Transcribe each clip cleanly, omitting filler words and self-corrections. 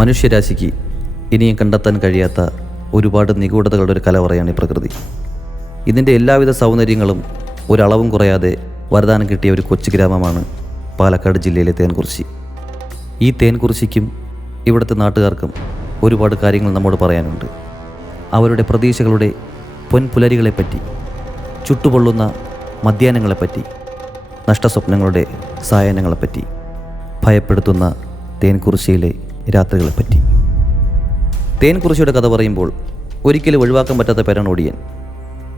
മനുഷ്യരാശിക്ക് ഇനിയും കണ്ടെത്താൻ കഴിയാത്ത ഒരുപാട് നിഗൂഢതകളുടെ ഒരു കലവറയാണ് ഈ പ്രകൃതി. ഇതിൻ്റെ എല്ലാവിധ സൗന്ദര്യങ്ങളും ഒരളവും കുറയാതെ വരദാനം കിട്ടിയ ഒരു കൊച്ചു ഗ്രാമമാണ് പാലക്കാട് ജില്ലയിലെ തേൻകുറിശി. ഈ തേൻകുറിശിക്കും ഇവിടുത്തെ നാട്ടുകാർക്കും ഒരുപാട് കാര്യങ്ങൾ നമ്മോട് പറയാനുണ്ട്. അവരുടെ പ്രതീക്ഷകളുടെ പൊൻപുലരികളെപ്പറ്റി, ചുട്ടുപൊള്ളുന്ന മധ്യാഹ്നങ്ങളെപ്പറ്റി, നഷ്ടസ്വപ്നങ്ങളുടെ സായാഹ്നങ്ങളെപ്പറ്റി, ഭയപ്പെടുത്തുന്ന തേൻകുറിശിയിലെ രാത്രികളെപ്പറ്റി. തേൻകുറിശിയുടെ കഥ പറയുമ്പോൾ ഒരിക്കലും ഒഴിവാക്കാൻ പറ്റാത്ത പേരാണ് ഒടിയൻ.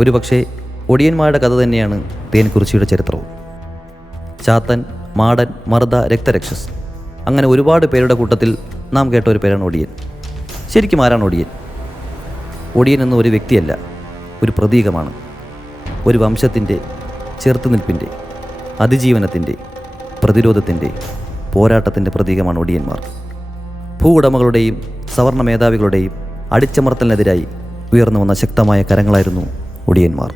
ഒരുപക്ഷെ ഒടിയന്മാരുടെ കഥ തന്നെയാണ് തേൻകുറിശിയുടെ ചരിത്രവും. ചാത്തൻ, മാടൻ, മർദ, രക്തരക്ഷസ്, അങ്ങനെ ഒരുപാട് പേരുടെ കൂട്ടത്തിൽ നാം കേട്ട ഒരു പേരാണ് ഒടിയൻ. ശരിക്കും ആരാണ് ഒടിയൻ? ഒടിയൻ എന്ന ഒരു വ്യക്തിയല്ല, ഒരു പ്രതീകമാണ്. ഒരു വംശത്തിൻ്റെ, ചെറുത്തുനിൽപ്പിൻ്റെ, അതിജീവനത്തിൻ്റെ, പ്രതിരോധത്തിൻ്റെ, പോരാട്ടത്തിൻ്റെ പ്രതീകമാണ് ഒടിയന്മാർ. ഭൂവുടമകളുടെയും സവർണ മേധാവികളുടെയും അടിച്ചമർത്തലിനെതിരായി ഉയർന്നു വന്ന ശക്തമായ കരങ്ങളായിരുന്നു ഒടിയന്മാർ.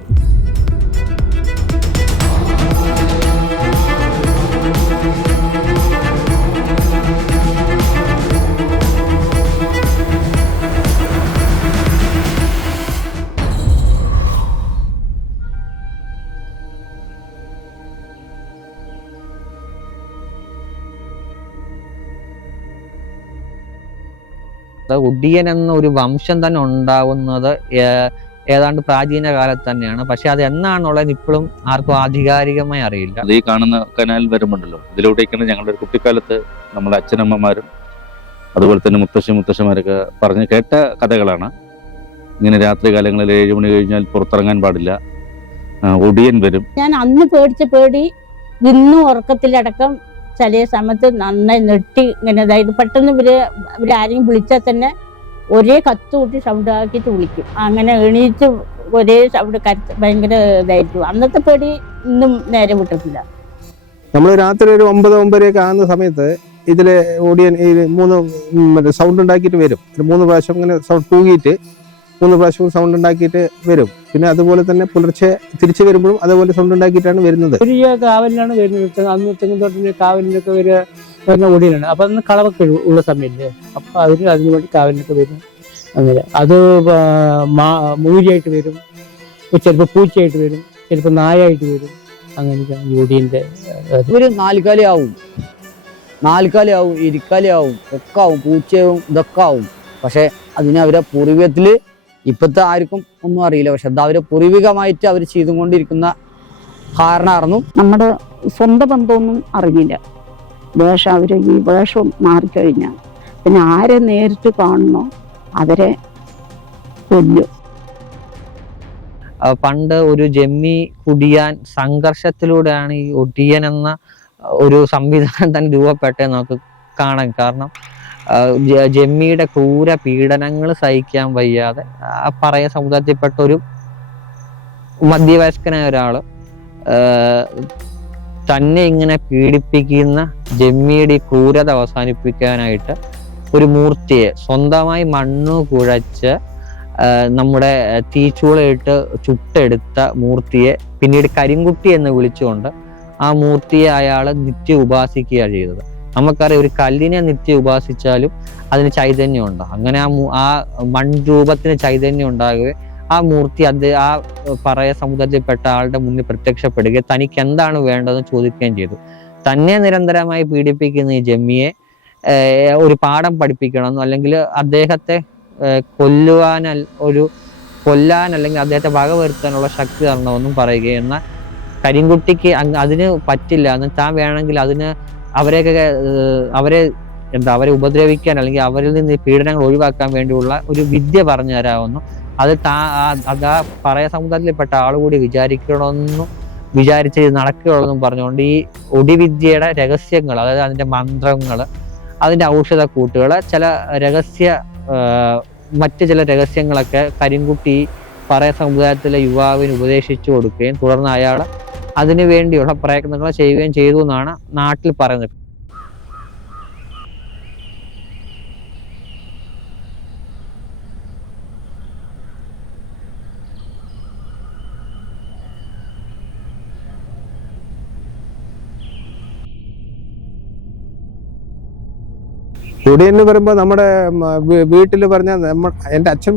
ഒടിയൻ എന്ന ഒരു വംശം തന്നെ ഉണ്ടാവുന്നത് ഏതാണ്ട് പ്രാചീന കാലത്ത് തന്നെയാണ്. പക്ഷെ അത് എന്നാണുള്ളത് ഇപ്പോഴും ആർക്കും ആധികാരികമായി അറിയില്ല. അത് ഈ കാണുന്ന കനാൽ വരുമ്പോണ്ടല്ലോ, ഇതിലൂടെയൊക്കെയാണ് ഞങ്ങളുടെ ഒരു കുട്ടിക്കാലത്ത് നമ്മുടെ അച്ഛനമ്മമാരും അതുപോലെ തന്നെ മുത്തശ്ശന്മാരൊക്കെ പറഞ്ഞ് കേട്ട കഥകളാണ്. ഇങ്ങനെ രാത്രി കാലങ്ങളിൽ 7 മണി കഴിഞ്ഞാൽ പുറത്തിറങ്ങാൻ പാടില്ല, ഒടിയൻ വരും. ഞാൻ അന്ന് പേടിച്ച പേടി ഇന്നും ഉറക്കത്തിലടക്കം ചില സമയത്ത് നന്നായി നെട്ടി ഇങ്ങനെ ഇതായിട്ട് പെട്ടെന്ന് ഇവരാരെയും വിളിച്ചാൽ തന്നെ ഒരേ കത്ത് കൂട്ടി സൗണ്ട് ആക്കിയിട്ട് വിളിക്കും. അങ്ങനെ എണീറ്റ് ഒരേ സൗണ്ട് ഭയങ്കര ഇതായിട്ട് അന്നത്തെ പേടി ഇന്നും നേരെ വിട്ടിട്ടില്ല. നമ്മൾ രാത്രി ഒരു 9-9:30 ആകുന്ന സമയത്ത് ഇതില് ഓടിയൻ ഈ 3 സൗണ്ട് ഉണ്ടാക്കിയിട്ട് വരും. 3 പ്രാവശ്യം ഇങ്ങനെ സൗണ്ട് തൂങ്ങിയിട്ട് 3 പ്രാവശ്യം സൗണ്ട് ഉണ്ടാക്കിയിട്ട് വരും. പിന്നെ അതുപോലെ തന്നെ പുലർച്ചെ തിരിച്ചു വരുമ്പോഴും അതേപോലെ സൗണ്ട് ഉണ്ടാക്കിയിട്ടാണ് വരുന്നത്. ഒരു കാവലിനാണ് വരുന്നത്. അന്ന് തെങ്ങുതോട്ടിന്റെ കാവലിനൊക്കെ വരുന്ന ഓടിയനാണ്. അപ്പൊ അന്ന് കളവൊക്കെ ഉള്ള സമയല്ലേ, അപ്പൊ അവര് അതിനു വേണ്ടി കാവലിനൊക്കെ വരും. അങ്ങനെ അത് മൂരിയായിട്ട് വരും, ചിലപ്പോൾ പൂച്ചയായിട്ട് വരും, ചിലപ്പോൾ നായായിട്ട് വരും. അങ്ങനെയൊക്കെയാണ് ഓടിയന്റെ. ഒരു 4 കാലിയാവും, 4 കാലിയാവും, 20 കാലിയാവും, ഒക്കെ ആവും, പൂച്ചയാവും, ഇതൊക്കെ ആവും. പക്ഷെ അതിന് അവരെ പൂർവികത്തില് ഇപ്പോഴത്തെ ആർക്കും ഒന്നും അറിയില്ല. പക്ഷെ അത് അവരെ പൂർവികമായിട്ട് അവർ ചെയ്തുകൊണ്ടിരിക്കുന്ന കാരണമായിരുന്നു. നമ്മുടെ സ്വന്തം ബന്ധമൊന്നും അറിയില്ല. വേഷം അവര് ഈ വേഷം മാറിക്കഴിഞ്ഞാൽ പിന്നെ ആരെ നേരിട്ട് കാണുന്നോ അവരെ കൊല്ലും. പണ്ട് ഒരു ജമ്മി കുടിയാൻ സംഘർഷത്തിലൂടെയാണ് ഈ ഒടിയൻ എന്ന ഒരു സംവിധാനം തന്നെ രൂപപ്പെട്ടത് നമുക്ക് കാണാൻ. കാരണം ജമ്മിയുടെ ക്രൂര പീഡനങ്ങൾ സഹിക്കാൻ വയ്യാതെ പറയ സമുദായത്തിൽപ്പെട്ട ഒരു മധ്യവയസ്കനായ ഒരാള് തന്നെ ഇങ്ങനെ പീഡിപ്പിക്കുന്ന ജമ്മിയുടെ ഈ ക്രൂരത അവസാനിപ്പിക്കാനായിട്ട് ഒരു മൂർത്തിയെ സ്വന്തമായി മണ്ണ് കുഴച്ച് നമ്മുടെ തീച്ചൂളയിട്ട് ചുട്ടെടുത്ത മൂർത്തിയെ പിന്നീട് കരിങ്കുട്ടി എന്ന് വിളിച്ചുകൊണ്ട് ആ മൂർത്തിയെ അയാൾ നിത്യം ഉപാസിക്കുകയാണ് ചെയ്തത്. നമുക്കറിയാം, ഒരു കല്ലിനെ നിത്യം ഉപാസിച്ചാലും അതിന് ചൈതന്യം ഉണ്ടാകും. അങ്ങനെ ആ മൺരൂപത്തിന് ചൈതന്യം ഉണ്ടാകുകയും ആ മൂർത്തി ആ പറയ സമുദായത്തിൽപ്പെട്ട ആളുടെ മുന്നിൽ പ്രത്യക്ഷപ്പെടുകയും തനിക്ക് എന്താണ് വേണ്ടതെന്ന് ചോദിക്കുകയും ചെയ്തു. തന്നെ നിരന്തരമായി പീഡിപ്പിക്കുന്ന ഈ ജമ്മിയെ ഒരു പാഠം പഠിപ്പിക്കണമെന്നും അല്ലെങ്കിൽ അദ്ദേഹത്തെ കൊല്ലാൻ അല്ലെങ്കിൽ അദ്ദേഹത്തെ വകവരുത്താനുള്ള ശക്തി തരണമെന്നും പറയുകയും, എന്നാൽ കരിങ്കുട്ടിക്ക് അതിന് പറ്റില്ല എന്ന്, താൻ വേണമെങ്കിൽ അതിന് അവരെ ഉപദ്രവിക്കാൻ അല്ലെങ്കിൽ അവരിൽ നിന്ന് പീഡനങ്ങൾ ഒഴിവാക്കാൻ വേണ്ടിയുള്ള ഒരു വിദ്യ പറഞ്ഞു തരാമെന്നും അതാ പറയ സമുദായത്തിൽപ്പെട്ട ആളുകൂടി വിചാരിച്ച് നടക്കുകയുള്ളതെന്നും പറഞ്ഞുകൊണ്ട് ഈ ഒടിവിദ്യയുടെ രഹസ്യങ്ങൾ, അതായത് അതിന്റെ മന്ത്രങ്ങൾ, അതിന്റെ ഔഷധക്കൂട്ടുകൾ, മറ്റു ചില രഹസ്യങ്ങളൊക്കെ കരിങ്കുട്ടി പറയ സമുദായത്തിലെ യുവാവിന് ഉപദേശിച്ചു കൊടുക്കുകയും തുടർന്ന് അയാൾ അതിനു വേണ്ടിയുള്ള പ്രയത്നങ്ങൾ ചെയ്യുകയും ചെയ്തു എന്നാണ് നാട്ടിൽ പറയുന്നത്. ഒടിയൻ എന്ന് പറയുമ്പോൾ നമ്മുടെ വീട്ടിൽ പറഞ്ഞ എൻ്റെ അച്ഛൻ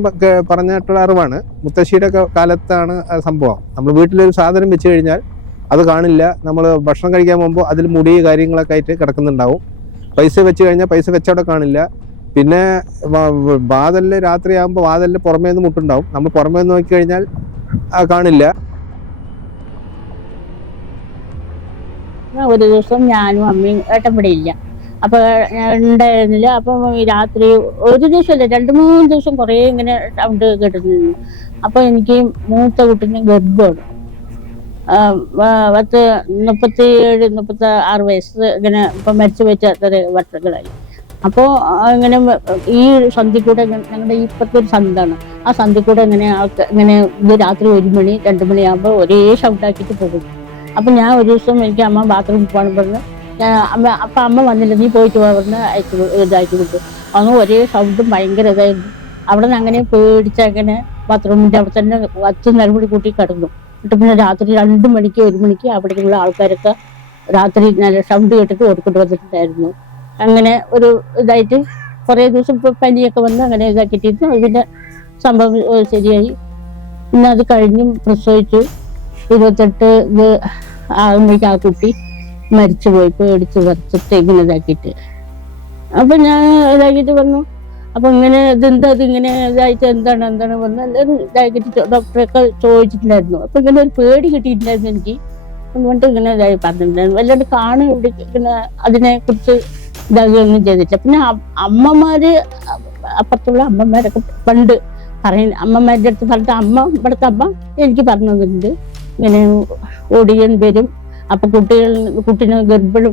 പറഞ്ഞിട്ടുള്ള അറിവാണ്. മുത്തശ്ശിയുടെ കാലത്താണ് ആ സംഭവം. നമ്മൾ വീട്ടിലൊരു സാധനം വെച്ച് കഴിഞ്ഞാൽ അത് കാണില്ല. നമ്മൾ ഭക്ഷണം കഴിക്കാൻ പോകുമ്പോൾ അതിൽ മുടി കാര്യങ്ങളൊക്കെ ആയിട്ട് കിടക്കുന്നുണ്ടാവും. പൈസ വെച്ച് കഴിഞ്ഞാൽ പൈസ വെച്ചവിടെ കാണില്ല. പിന്നെ വാതിലിൽ രാത്രിയാകുമ്പോൾ വാതിലിൽ പുറമേ നിന്ന് മുട്ടുണ്ടാവും. നമ്മൾ പുറമേ നിന്ന് നോക്കി കഴിഞ്ഞാൽ കാണില്ല. ഒരു ദിവസം ഞാനും അമ്മയും ഏട്ടൻപിടിയില്ല, അപ്പൊ ഉണ്ടായിരുന്നില്ല. അപ്പം രാത്രി ഒരു ദിവസമല്ല 2-3 ദിവസം കുറേ ഇങ്ങനെ സൗണ്ട് കേട്ടിരുന്നു. അപ്പൊ എനിക്ക് മൂത്ത കുട്ടീന് ഗർഭമാണ്. 37-36 വയസ്സ് ഇങ്ങനെ ഇപ്പൊ മരിച്ചു വെച്ച അത്ര വർഷങ്ങളായി. അപ്പോൾ ഇങ്ങനെ ഈ സന്ധ്യ കൂടെ ഞങ്ങളുടെ ഇപ്പോഴത്തെ ഒരു സന്താണ്. ആ സന്ധ്യ കൂടെ ഇങ്ങനെ ഇങ്ങനെ ഇത് രാത്രി 1 മണി 2 മണിയാകുമ്പോൾ ഒരേ സൗണ്ടാക്കിയിട്ട് പോകും. അപ്പൊ ഞാൻ ഒരു ദിവസം എനിക്ക് അമ്മ ബാത്റൂമിൽ പോകണം പറഞ്ഞ് അമ്മ വന്നില്ല, നീ പോയിട്ട് പറഞ്ഞ് ഇതാക്കി വിട്ടു. അന്ന് ഒരേ സൗണ്ടും ഭയങ്കര ഇതായിരുന്നു. അവിടെ നിന്ന് അങ്ങനെ പേടിച്ചങ്ങനെ ബാത്റൂമിന്റെ അവിടെ തന്നെ 10 നിലവിളി കൂട്ടി കിടന്നു. എന്നിട്ട് പിന്നെ രാത്രി 2 മണിക്ക് 1 മണിക്ക് അവിടേക്കുള്ള ആൾക്കാരൊക്കെ രാത്രി നല്ല സൗണ്ട് കേട്ടിട്ട് ഓടിക്കൊണ്ട് വന്നിട്ടുണ്ടായിരുന്നു. അങ്ങനെ ഒരു ഇതായിട്ട് കുറേ ദിവസം ഇപ്പൊ പനിയൊക്കെ വന്ന് അങ്ങനെ ഇതാക്കിയിട്ടിരുന്നു. അതിന്റെ സംഭവം ശരിയായി. പിന്നെ അത് കഴിഞ്ഞും പ്രസവിച്ചു. 28 ഇത് ആകുമ്പോഴേക്കും ആ കുട്ടി മരിച്ചുപോയി, പേടിച്ച് വരച്ചിട്ട് ഇങ്ങനെ ഇതാക്കിയിട്ട്. അപ്പൊ ഞാൻ ഇതാക്കിയിട്ട് വന്നു. അപ്പൊ ഇങ്ങനെ ഇതെന്താ അതിങ്ങനെ ഇതായിട്ട് എന്താണ് വന്ന് എല്ലാവരും ഇതാക്കിയിട്ട് ഡോക്ടറൊക്കെ ചോദിച്ചിട്ടുണ്ടായിരുന്നു. അപ്പൊ ഇങ്ങനെ ഒരു പേടി കിട്ടിയിട്ടുണ്ടായിരുന്നു എനിക്ക്. അതുകൊണ്ട് ഇങ്ങനെ ഇതായി പറഞ്ഞിട്ടുണ്ടായിരുന്നു. വല്ലാണ്ട് കാണും ഇവിടെ ഇങ്ങനെ അതിനെ കുറിച്ച് ഇതാകുകയൊന്നും ചെയ്തിട്ടില്ല. പിന്നെ അമ്മമാര് അപ്പുറത്തുള്ള അമ്മമാരൊക്കെ പണ്ട് പറയുന്ന അമ്മമാരുടെ അടുത്ത് പറഞ്ഞിട്ട് ഇവിടുത്തെ അമ്മ എനിക്ക് പറഞ്ഞതുണ്ട്, ഇങ്ങനെ ഒടിയൻ വരും, അപ്പൊ കുട്ടീനെ ഗർഭിണി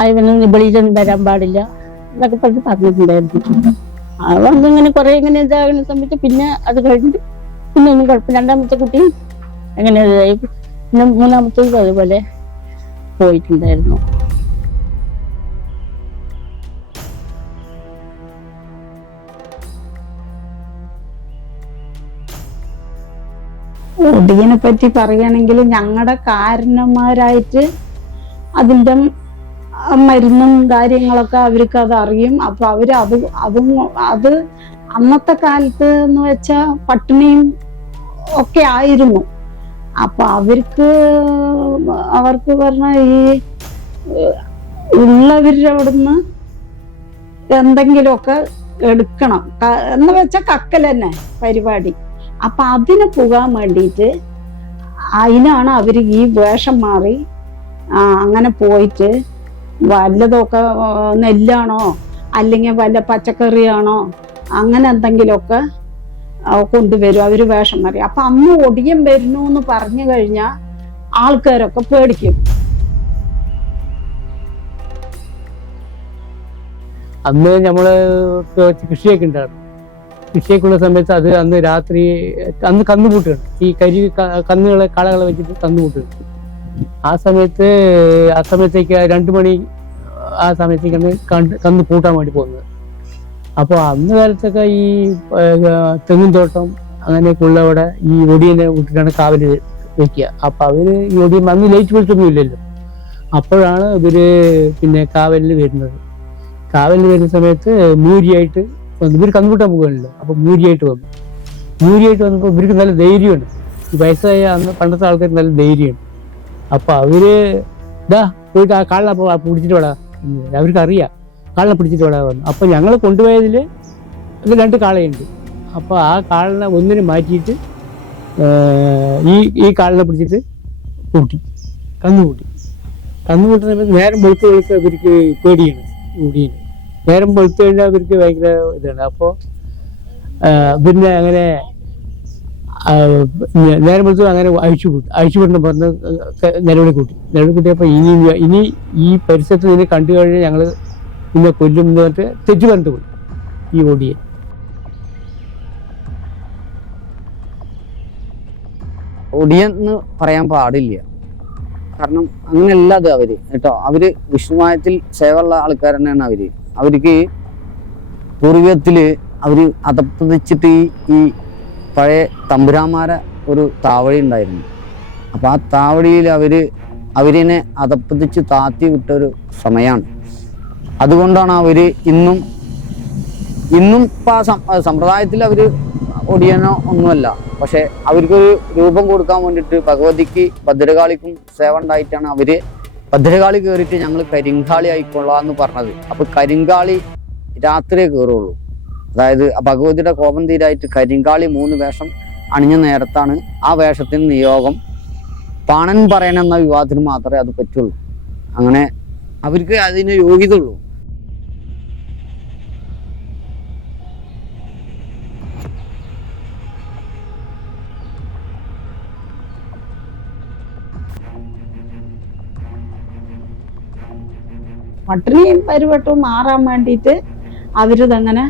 ആയവന് വെളിയിലൊന്നും വരാൻ പാടില്ല എന്നൊക്കെ പറഞ്ഞിട്ടുണ്ടായിരുന്നു. അതൊന്നിങ്ങനെ കുറെ ഇങ്ങനെ ഇതാകുന്ന സമയത്ത് പിന്നെ അത് കഴിഞ്ഞിട്ട് പിന്നെ ഒന്നും കുഴപ്പം. 2ാമത്തെ കുട്ടി അങ്ങനെ ഇതായി. പിന്നെ 3ാമത്തേക്കും അതുപോലെ പോയിട്ടുണ്ടായിരുന്നു. ഒടിയനെ പറ്റി പറയുകയാണെങ്കിൽ ഞങ്ങളുടെ കാരണന്മാരായിട്ട് അതിൻ്റെ മരുന്നും കാര്യങ്ങളൊക്കെ അവർക്ക് അത് അറിയും. അപ്പൊ അവര് അത് അന്നത്തെ കാലത്ത് എന്ന് വെച്ചാൽ പട്ടിണിയും ഒക്കെ ആയിരുന്നു. അപ്പൊ അവർക്ക് പറഞ്ഞ ഈ ഉള്ളവരുടെ അവിടുന്ന് എന്തെങ്കിലുമൊക്കെ എടുക്കണം എന്ന് വെച്ചാൽ കക്കൽ തന്നെ പരിപാടി. അപ്പൊ അതിന് പോകാൻ വേണ്ടിയിട്ട് അതിനാണ് അവര് ഈ വേഷം മാറി അങ്ങനെ പോയിട്ട് വല്ലതൊക്കെ നെല്ലാണോ അല്ലെങ്കിൽ വല്ല പച്ചക്കറിയാണോ അങ്ങനെ എന്തെങ്കിലുമൊക്കെ കൊണ്ടുവരും അവര് വേഷം മാറി. അപ്പൊ അന്ന് ഒടിയൻ വരുന്നു എന്ന് പറഞ്ഞു കഴിഞ്ഞാൽ ആൾക്കാരൊക്കെ പേടിക്കും. അന്ന് നമ്മള് കൃഷിയൊക്കെ ഉണ്ടായിരുന്നു. കൃഷിയൊക്കെയുള്ള സമയത്ത് അത് അന്ന് രാത്രി അന്ന് കന്നുകൂട്ടുകയാണ്. ഈ കന്നുകളെ കാളകളെ വെച്ചിട്ട് കന്നുകൂട്ടുകയാണ്. ആ സമയത്തേക്ക് 2 മണി ആ സമയത്തേക്കാണ് കന്ന് കൂട്ടാൻ വേണ്ടി പോകുന്നത്. അപ്പോൾ അന്ന് കാലത്തൊക്കെ ഈ തെങ്ങും തോട്ടം അങ്ങനെയൊക്കെയുള്ള അവിടെ ഈ ഒടിയനെ വിട്ടിട്ടാണ് കാവല് വെക്കുക. അപ്പൊ അവര് ഈ ഒടിയൻ അന്ന് ലൈറ്റ് വെളിച്ചൊന്നും ഇല്ലല്ലോ. അപ്പോഴാണ് ഇവര് പിന്നെ കാവലിന് വരുന്നത്. കാവലിന് വരുന്ന സമയത്ത് മൂരിയായിട്ട് വന്നു. ഇവർ കന്നുകൂട്ടാൻ പോകുകയാണല്ലോ. അപ്പൊ മൂരിയായിട്ട് വന്നപ്പോൾ ഇവർക്ക് നല്ല ധൈര്യമുണ്ട്. ഈ വയസ്സായ അന്ന് പണ്ടത്തെ ആൾക്കാർക്ക് നല്ല ധൈര്യമുണ്ട്. അപ്പൊ അവര് പോയിട്ട് ആ കാളിനെ പിടിച്ചിട്ട് വിടാ, അവർക്ക് അറിയാം കാളിനെ പിടിച്ചിട്ട് വിടാ പറഞ്ഞു. അപ്പൊ ഞങ്ങൾ കൊണ്ടുപോയതിൽ 2 കാളയുണ്ട്. അപ്പൊ ആ കാളിനെ ഒന്നിനെ മാറ്റിയിട്ട് ഈ കാളിനെ പിടിച്ചിട്ട് കന്നുകൂട്ടുന്ന സമയത്ത് നേരം വെളുത്ത് അവർക്ക് പേടിയാണ്. ഒടിയന് നേരം വെളുത്തു കഴിഞ്ഞാൽ അവർക്ക് ഭയങ്കര ഇതാണ്. അപ്പോൾ പിന്നെ അങ്ങനെ നേരം വെളുത്തു അങ്ങനെ അഴിച്ചുവിടണം പറഞ്ഞ് നിലവിളി കൂട്ടിയപ്പോൾ ഇനി ഈ പരിസരത്ത് നിന്നെ കണ്ടു കഴിഞ്ഞാൽ ഞങ്ങൾ നിന്നെ കൊല്ലും എന്ന് പറഞ്ഞിട്ട് തെറ്റു പറഞ്ഞിട്ട് പോയി ഈ ഒടിയൻ. ഒടിയൻ എന്ന് പറയാൻ പാടില്ല. കാരണം അങ്ങനെയല്ല അത് അവര് കേട്ടോ. അവര് വിഷ്ണുവായത്തിൽ സേവയുള്ള ആൾക്കാർ തന്നെയാണ് അവര്. അവർക്ക് പൂർവ്വത്തില് അവര് അതപ്പതിച്ചിട്ട് ഈ പഴയ തമ്പുരാന്മാരെ ഒരു താവഴി ഉണ്ടായിരുന്നു. അപ്പൊ ആ താവഴിയിൽ അവരിനെ അതപ്പതിച്ച് താത്തി വിട്ടൊരു സമയമാണ്. അതുകൊണ്ടാണ് അവര് ഇന്നും ഇന്നും ഇപ്പൊ സമ്പ്രദായത്തിൽ അവര് ഒടിയനോ ഒന്നുമല്ല, പക്ഷെ അവർക്കൊരു രൂപം കൊടുക്കാൻ വേണ്ടിയിട്ട് ഭഗവതിക്ക് ഭദ്രകാളിക്കും സേവ ഉണ്ടായിട്ടാണ് അവര് ഭദ്രകാളി കയറിയിട്ട് ഞങ്ങൾ കരിങ്കാളി ആയിക്കൊള്ളാന്ന് പറഞ്ഞത്. അപ്പൊ കരിങ്കാളി രാത്രിയെ കയറുള്ളൂ. അതായത് ഭഗവതിയുടെ കോപം തീരായിട്ട് കരിങ്കാളി 3 വേഷം അണിഞ്ഞ നേരത്താണ് ആ വേഷത്തിന് നിയോഗം. പാണൻ പറയണമെന്ന വിവാഹത്തിന് മാത്രമേ അത് പറ്റുള്ളൂ. അങ്ങനെ അവർക്ക് അതിന് യോഗ്യത ഉള്ളൂ. പട്ടിണിയും പരിവട്ടവും മാറാൻ വേണ്ടിയിട്ട് അവരിതങ്ങനെ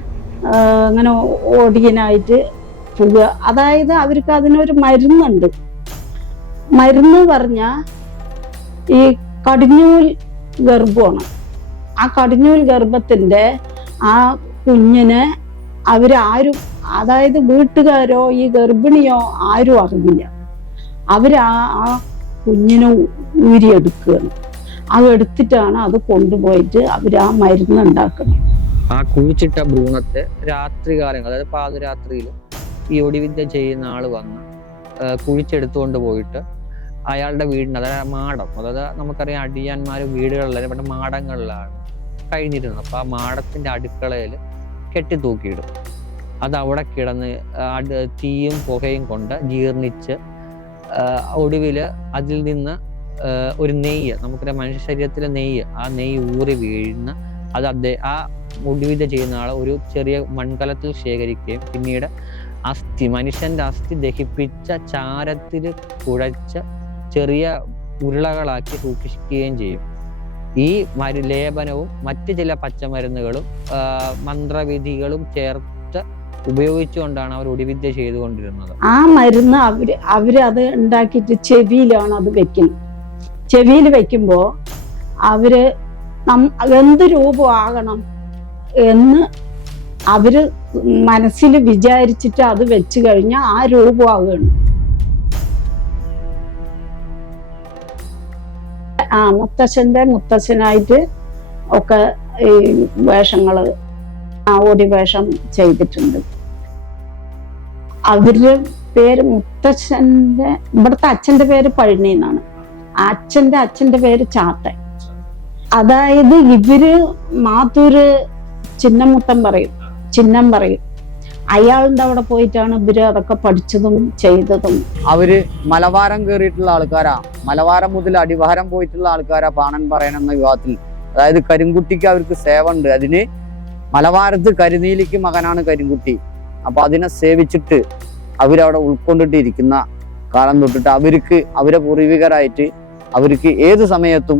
അങ്ങനെ ഒടിയനായിട്ട് പോവുക. അതായത് അവർക്ക് അതിനൊരു മരുന്നുണ്ട്. മരുന്ന് പറഞ്ഞാൽ ഈ കടിഞ്ഞൂൽ ഗർഭമാണ്. ആ കടിഞ്ഞൂൽ ഗർഭത്തിൻ്റെ ആ കുഞ്ഞിനെ അവരാരും, അതായത് വീട്ടുകാരോ ഈ ഗർഭിണിയോ ആരും അറിയില്ല. ആ കുഞ്ഞിനെ ഊരിയെടുക്കുകയാണ്. അത് എടുത്തിട്ടാണ് അത് കൊണ്ടുപോയിട്ട് അവർ ആ മരുന്ന് ഉണ്ടാക്കുന്നത്. ആ കുഴിച്ചിട്ട ഭ്രൂണത്തെ രാത്രികാലങ്ങൾ, അതായത് പാതിരാത്രിയിൽ ഈ ഒടിവിദ്യ ചെയ്യുന്ന ആള് വന്ന് കുഴിച്ചെടുത്തുകൊണ്ട് പോയിട്ട് അയാളുടെ വീടിന്, അതായത് മാടം, അതായത് നമുക്കറിയാം അടിയാന്മാർ വീടുകളിലും ഇവിടെ മാടങ്ങളിലാണ് കഴിഞ്ഞിരുന്നത്. അപ്പൊ ആ മാടത്തിന്റെ അടുക്കളയിൽ കെട്ടിത്തൂക്കിയിടും. അത് അവിടെ കിടന്ന് തീയും പുകയും കൊണ്ട് ജീർണിച്ച് ഒടുവിൽ അതിൽ നിന്ന് ഒരു നെയ്യ്, നമുക്കറിയാം മനുഷ്യ ശരീരത്തിലെ നെയ്യ്, ആ നെയ്യ് ഊറി വീഴുന്ന അത് ആ ഒടിവിദ്യ ചെയ്യുന്ന ആളെ ഒരു ചെറിയ മൺകലത്തിൽ ശേഖരിക്കുകയും പിന്നീട് മനുഷ്യന്റെ അസ്ഥി ദഹിപ്പിച്ച ചാരത്തിൽ കുഴച്ച ചെറിയ ഉരുളകളാക്കി സൂക്ഷിക്കുകയും ചെയ്യും. ഈ ലേപനവും മറ്റ് ചില പച്ചമരുന്നുകളും മന്ത്രവിധികളും ചേർത്ത് ഉപയോഗിച്ചുകൊണ്ടാണ് അവർ ഒടിവിദ്യ ചെയ്തുകൊണ്ടിരുന്നത്. ആ മരുന്ന് അവരത് ഉണ്ടാക്കിയിട്ട് ചെവിയിലാണ് അത് വെക്കുന്നത്. ചെവിയിൽ വെക്കുമ്പോൾ അവര് എന്ത് രൂപമാകണം എന്ന് അവര് മനസ്സിൽ വിചാരിച്ചിട്ട് അത് വെച്ച് കഴിഞ്ഞാൽ ആ രൂപമാകണം. മുത്തശ്ശനായിട്ട് ഒക്കെ ഈ വേഷങ്ങള് ഓടി വേഷം ചെയ്തിട്ടുണ്ട്. അവരുടെ പേര് മുത്തശ്ശന്റെ, ഇവിടുത്തെ അച്ഛന്റെ പേര് പഴനി എന്നാണ്. അച്ഛന്റെ പേര് ചാത്തൻ. അതായത് ഇവര് മാത്തൂര് ചിന്നമുത്തം പറയും, ചിഹ്നം പറയും. അയാളുടെ അവിടെ പോയിട്ടാണ് ഇവര് അതൊക്കെ പഠിച്ചതും ചെയ്തതും. അവര് മലവാരം കയറിയിട്ടുള്ള ആൾക്കാരാ, മലവാരം മുതൽ അടിവാരം പോയിട്ടുള്ള ആൾക്കാരാ പാണൻ പറയണമെന്ന വിവാഹത്തിൽ. അതായത് കരിങ്കുട്ടിക്ക് അവർക്ക് സേവ ഉണ്ട്. അതിന് മലവാരത്ത് കരിനീലിക്ക് മകനാണ് കരിങ്കുട്ടി. അപ്പൊ അതിനെ സേവിച്ചിട്ട് അവരവിടെ ഉൾക്കൊണ്ടിട്ടിരിക്കുന്ന കാലം തൊട്ടിട്ട് അവരെ പൂർവികരായിട്ട് അവർക്ക് ഏത് സമയത്തും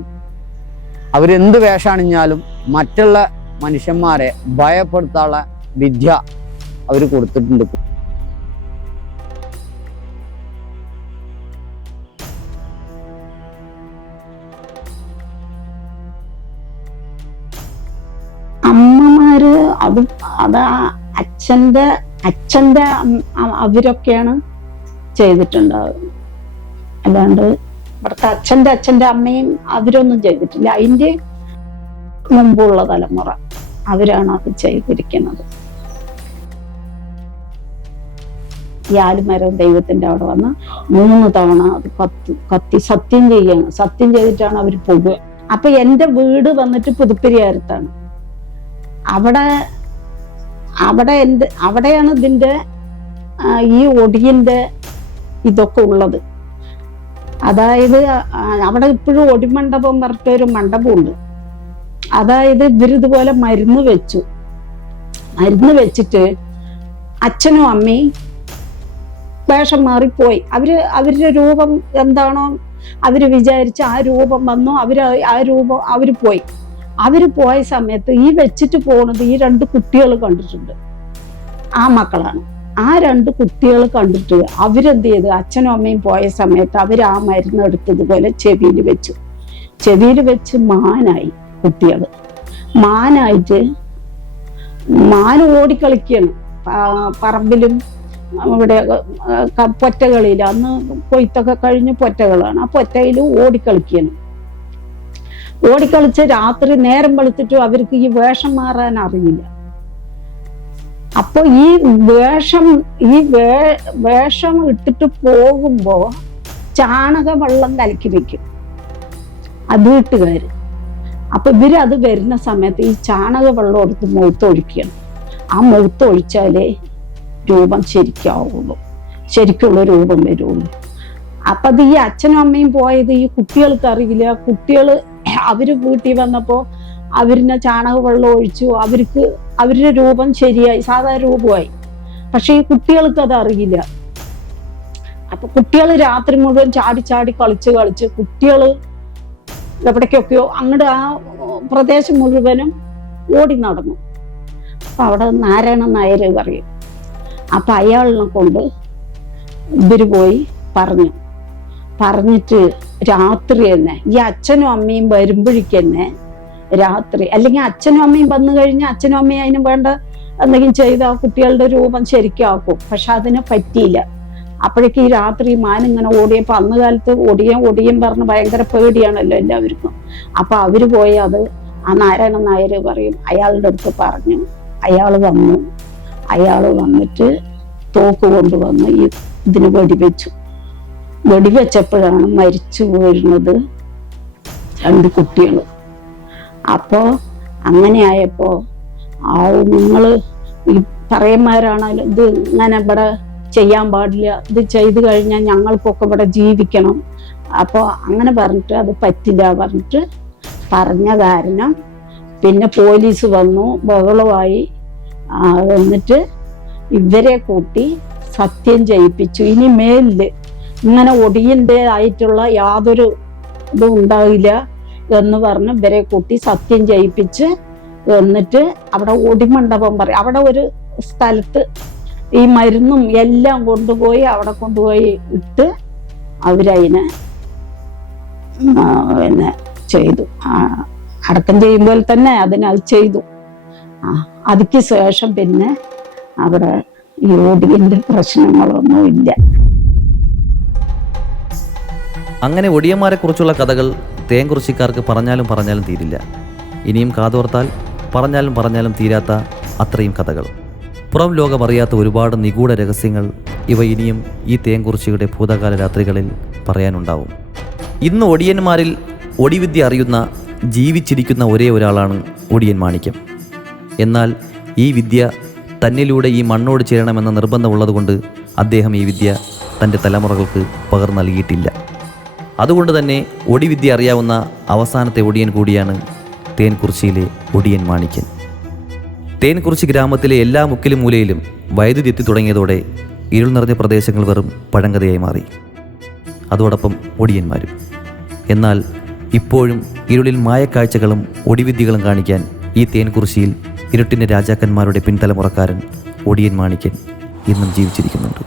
അവരെന്ത് വേഷാണിഞ്ഞാലും മറ്റുള്ള മനുഷ്യന്മാരെ ഭയപ്പെടുത്താനുള്ള വിദ്യ അവർ കൊടുത്തിട്ടുണ്ട്. അമ്മമാര് അത് അച്ഛന്റെ അവരൊക്കെയാണ് ചെയ്തിട്ടുണ്ടാവുക. അല്ലാണ്ട് ഇവിടുത്തെ അച്ഛന്റെ അമ്മയും അവരൊന്നും ചെയ്തിട്ടില്ല. അതിന്റെ മുമ്പുള്ള തലമുറ അവരാണ് അത് ചെയ്തിരിക്കുന്നത്. ഈ ആലുമരം ദൈവത്തിന്റെ അവിടെ വന്ന് 3 തവണ അത് കത്തി സത്യം ചെയ്യാണ്. സത്യം ചെയ്തിട്ടാണ് അവർ പോകുക. അപ്പൊ എന്റെ വീട് വന്നിട്ട് പുതുപ്പെരിയാരത്താണ്. അവിടെയാണ് ഇതിന്റെ ഈ ഒടിയന്റെ ഇതൊക്കെ ഉള്ളത്. അതായത് അവിടെ ഇപ്പോഴും ഒടിമണ്ഡപം പറഞ്ഞിട്ടൊരു മണ്ഡപമുണ്ട്. അതായത് ഇവരിതുപോലെ മരുന്ന് വെച്ചിട്ട് അച്ഛനും അമ്മയും വേഷം മാറിപ്പോയി. അവരുടെ രൂപം എന്താണോ അവര് വിചാരിച്ച ആ രൂപം വന്നു. അവര് പോയ സമയത്ത് ഈ വെച്ചിട്ട് പോണത് ഈ 2 കുട്ടികൾ കണ്ടിട്ടുണ്ട്. ആ മക്കളാണ്. ആ 2 കുട്ടികൾ കണ്ടിട്ട് അവരെന്ത് ചെയ്ത്, അച്ഛനും അമ്മയും പോയ സമയത്ത് അവർ ആ മരുന്ന് എടുത്തതുപോലെ ചെവിയിൽ വെച്ച് മാനായി കുട്ടികൾ. മാനായിട്ട് മാൻ ഓടിക്കളിക്കുകയാണ് പറമ്പിലും ഇവിടെ പൊറ്റകളിൽ. അന്ന് കൊയ്ത്തൊക്കെ കഴിഞ്ഞ് പൊറ്റകളാണ്. ആ പൊറ്റയിൽ ഓടിക്കളിച്ച് രാത്രി നേരം വെളുത്തിട്ടും അവർക്ക് ഈ വേഷം മാറാൻ അറിയില്ല. അപ്പൊ ഈ വേഷം ഇട്ടിട്ട് പോകുമ്പോ ചാണക വെള്ളം കലക്കി വെക്കും അത് വീട്ടുകാര്. അപ്പൊ ഇവര് അത് വരുന്ന സമയത്ത് ഈ ചാണക വെള്ളം എടുത്ത് മുഖത്തൊഴിക്കണം. ആ മുഖത്തൊഴിച്ചാലേ രൂപം ശരിക്കാവുള്ളൂ, ശരിക്കുള്ള രൂപം വരുള്ളൂ. അപ്പൊ അത് ഈ അച്ഛനും അമ്മയും പോയത് ഈ കുട്ടികൾക്ക് അറിയില്ല. അവര് വീട്ടിൽ വന്നപ്പോ അവരിനെ ചാണക വെള്ളം ഒഴിച്ചു, അവരുടെ രൂപം ശരിയായി, സാധാരണ രൂപമായി. പക്ഷെ ഈ കുട്ടികൾക്ക് അത് അറിയില്ല. അപ്പൊ കുട്ടികൾ രാത്രി മുഴുവൻ ചാടി ചാടി കളിച്ച് കുട്ടികള് എവിടേക്കൊക്കെയോ അങ്ങോട്ട് ആ പ്രദേശം മുഴുവനും ഓടി നടന്നു. അപ്പൊ അവിടെ നാരായണൻ നായര് പറയും. അപ്പൊ അയാളിനെ കൊണ്ട് ഇവര് പോയി പറഞ്ഞിട്ട് രാത്രി തന്നെ ഈ അച്ഛനും അമ്മയും വരുമ്പോഴേക്കന്നെ രാത്രി, അല്ലെങ്കിൽ അച്ഛനും അമ്മയും വന്നു കഴിഞ്ഞാൽ അച്ഛനും അമ്മയും അതിന് വേണ്ട എന്തെങ്കിലും ചെയ്ത് ആ കുട്ടികളുടെ രൂപം ശരിക്കാക്കും. പക്ഷെ അതിനെ പറ്റിയില്ല. അപ്പോഴേക്ക് ഈ രാത്രി മാനിങ്ങനെ ഓടിയപ്പോ അന്ന് കാലത്ത് ഒടിയം പറഞ്ഞ് ഭയങ്കര പേടിയാണല്ലോ എല്ലാവർക്കും. അപ്പൊ അവര് പോയി അത് ആ നാരായണൻ നായര് പറയും അയാളുടെ അടുത്ത് പറഞ്ഞു. അയാള് വന്നിട്ട് തോക്ക് കൊണ്ടുവന്ന് ഇതിന് വെടിവെച്ചപ്പോഴാണ് മരിച്ചു വീഴുന്നത് 2 കുട്ടികൾ. അപ്പോ അങ്ങനെ ആയപ്പോ നിങ്ങള് ഈ പറയന്മാരാണല്ലോ ഇത് ഇങ്ങനെ ഇവിടെ ചെയ്യാൻ പാടില്ല, ഇത് ചെയ്തു കഴിഞ്ഞാൽ ഞങ്ങൾക്കൊക്കെ ഇവിടെ ജീവിക്കണം. അപ്പൊ അങ്ങനെ പറഞ്ഞിട്ട് അത് പറ്റില്ല പറഞ്ഞിട്ട് പറഞ്ഞ കാരണം പിന്നെ പോലീസ് വന്നു, ബഹളമായി. എന്നിട്ട് ഇവരെ കൂട്ടി സത്യം ചെയ്യിപ്പിച്ചു. ഇനി മേലില് ഇങ്ങനെ ഒടിയൻ്റെതായിട്ടുള്ള യാതൊരു ഇതും ഉണ്ടാവില്ല എന്ന് പറഞ്ഞ് ഇവരെ കൂട്ടി സത്യം ചെയ്യിപ്പിച്ച്, എന്നിട്ട് അവിടെ ഒടിമണ്ഡപം പറയും, അവിടെ ഒരു സ്ഥലത്ത് ഈ മരുന്നും എല്ലാം കൊണ്ടുപോയി അവിടെ കൊണ്ടുപോയി ഇട്ട് അവരതിനെ പിന്നെ ചെയ്തു. അടക്കം ചെയ്യുമ്പോൾ തന്നെ അതിനത് ചെയ്തു. അതിക്ക് ശേഷം പിന്നെ അവിടെ ഈ ഒടിയന്റെ പ്രശ്നങ്ങളൊന്നും ഇല്ല. അങ്ങനെ ഒടിയന്മാരെ കുറിച്ചുള്ള കഥകൾ തേൻകുറിശ്ശിക്കാർക്ക് പറഞ്ഞാലും തീരില്ല. ഇനിയും കാതോർത്താൽ പറഞ്ഞാലും തീരാത്ത അത്രയും കഥകൾ. പുറം ലോകം അറിയാത്ത ഒരുപാട് നിഗൂഢ രഹസ്യങ്ങൾ ഇവ ഇനിയും ഈ തേൻകുറിശ്ശിയുടെ ഭൂതകാല രാത്രികളിൽ പറയാനുണ്ടാവും. ഇന്ന് ഒടിയന്മാരിൽ ഒടിവിദ്യ അറിയുന്ന ജീവിച്ചിരിക്കുന്ന ഒരേ ഒരാളാണ് ഒടിയൻ മാണിക്യം. എന്നാൽ ഈ വിദ്യ തന്നിലൂടെ ഈ മണ്ണോട് ചേരണമെന്ന നിർബന്ധമുള്ളതുകൊണ്ട് അദ്ദേഹം ഈ വിദ്യ തൻ്റെ തലമുറകൾക്ക് പകർന്നു നൽകിയിട്ടില്ല. അതുകൊണ്ട് തന്നെ ഒടിവിദ്യ അറിയാവുന്ന അവസാനത്തെ ഒടിയൻ കൂടിയാണ് തേൻകുറിശ്ശിയിലെ ഒടിയൻ മാണിക്യൻ. തേൻകുറിശ്ശി ഗ്രാമത്തിലെ എല്ലാ മുക്കിലും മൂലയിലും വൈദ്യുതി എത്തി തുടങ്ങിയതോടെ ഇരുൾ നിറഞ്ഞ പ്രദേശങ്ങൾ വെറും പഴങ്കഥയായി മാറി, അതോടൊപ്പം ഒടിയന്മാരും. എന്നാൽ ഇപ്പോഴും ഇരുളിൽ മായക്കാഴ്ചകളും ഒടിവിദ്യകളും കാണിക്കാൻ ഈ തേൻകുറിശ്ശിയിൽ ഇരുട്ടിൻ്റെ രാജാക്കന്മാരുടെ പിൻതലമുറക്കാരൻ ഒടിയൻ മാണിക്യൻ ഇന്നും ജീവിച്ചിരിക്കുന്നുണ്ട്.